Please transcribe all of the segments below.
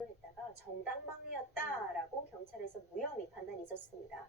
했다가 정당방위였다라고 경찰에서 무혐의 판단이 있었습니다.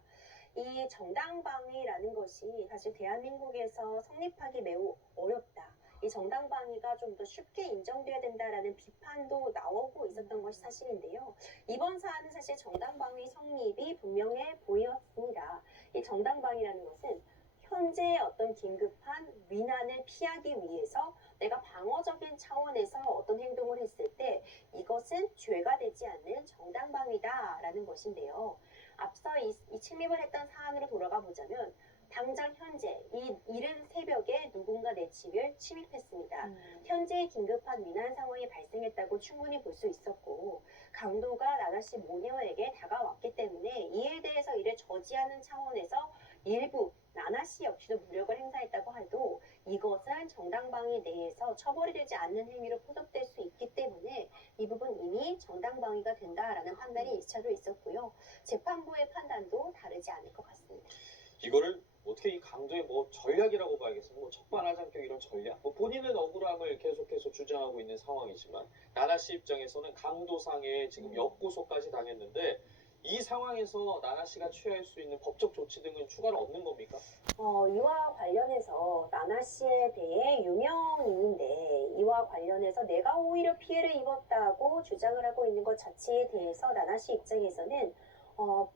이 정당방위라는 것이 사실 대한민국에서 성립하기 매우 어렵다. 이 정당방위가 좀 더 쉽게 인정돼야 된다라는 비판도 나오고 있었던 것이 사실인데요. 이번 사안은 사실 정당방위 성립이 분명해 보였습니다. 이 정당방위라는 것은 현재의 어떤 긴급한 위난을 피하기 위해서 내가 방어적인 차원에서 어떤 행동을 했을 때 이것은 죄가 되지 않는 정당방위다라는 것인데요. 앞서 이 침입을 했던 사안으로 돌아가 보자면 당장 현재 이 이른 새벽에 누군가 내 집을 침입했습니다. 현재 긴급한 위난 상황이 발생했다고 충분히 볼 수 있었고 강도가 나나씨 모녀에게 다가왔기 때문에 이에 대해서 이를 저지하는 차원에서 일부 나나씨 역시도 무력을 행사했다고 해도 이것은 정당방위 내에서 처벌이 되지 않는 행위로 포섭될 수 있기 때문에 이 부분 이미 정당방위가 된다라는 판단이 1차로 있었고요. 재판부의 판단도 다르지 않을 것 같습니다. 이거를 어떻게 이 강도의 전략이라고 봐야겠어요. 적반하장격 이런 전략. 본인은 억울함을 계속해서 주장하고 있는 상황이지만 나나 씨 입장에서는 강도상에 지금 역고소까지 당했는데 이 상황에서 나나 씨가 취할 수 있는 법적 조치 등은 추가로 없는 겁니까? 이와 관련해서 나나 씨에 대해 유명인인데 이와 관련해서 내가 오히려 피해를 입었다고 주장을 하고 있는 것 자체에 대해서 나나 씨 입장에서는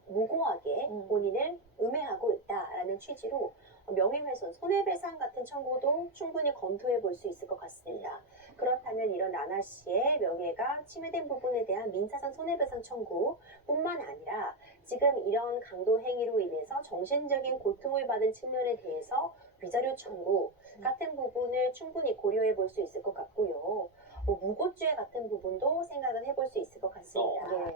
무고하게 본인을 음해하고 있다라는 취지로 명예훼손, 손해배상 같은 청구도 충분히 검토해 볼 수 있을 것 같습니다. 그렇다면 이런 나나 씨의 명예가 침해된 부분에 대한 민사상 손해배상 청구뿐만 아니라 지금 이런 강도 행위로 인해서 정신적인 고통을 받은 측면에 대해서 위자료 청구 같은 부분을 충분히 고려해 볼 수 있을 것 같고요. 무고죄 같은 부분도 생각을 해볼 수 있을 것 같습니다.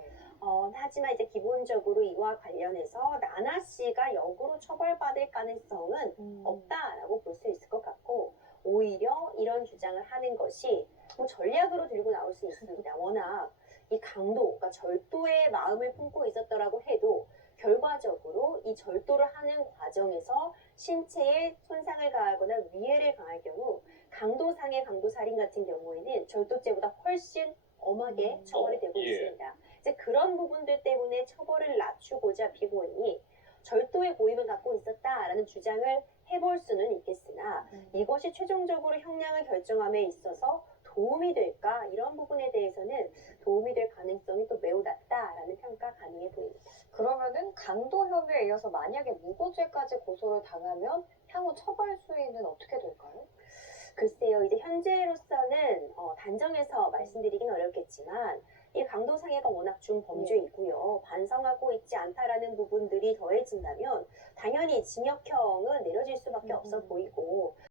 하지만 이제 기본적으로 이와 관련해서 나나 씨가 역으로 처벌받을 가능성은 없다라고 볼 수 있을 것 같고 오히려 이런 주장을 하는 것이 전략으로 들고 나올 수 있습니다. 워낙 이 강도, 그러니까 절도의 마음을 품고 있었더라고 해도 결과적으로 이 절도를 하는 과정에서 신체에 손상을 가하거나 위해를 가할 경우 강도상의 강도살인 같은 경우에는 절도죄보다 훨씬 엄하게 처벌이 되고 있습니다. 이제 그런 부분들 때문에 처벌을 낮추고자 피고인이 절도의 고의를 갖고 있었다라는 주장을 해볼 수는 있겠으나 이것이 최종적으로 형량을 결정함에 있어서 도움이 될까? 이런 부분에 대해서는 도움이 될 가능성이 또 매우 낮다라는 평가 가능해 보입니다. 그러면은 강도 혐의에 이어서 만약에 무고죄까지 고소를 당하면 향후 처벌 수위는 어떻게 될까요? 글쎄요, 이제 현재로서는 단정해서 말씀드리긴 어렵겠지만 이 강도상해가 워낙 중범죄이고요. 반성하고 있지 않다라는 부분들이 더해진다면 당연히 징역형은 내려질 수밖에 없어 보이고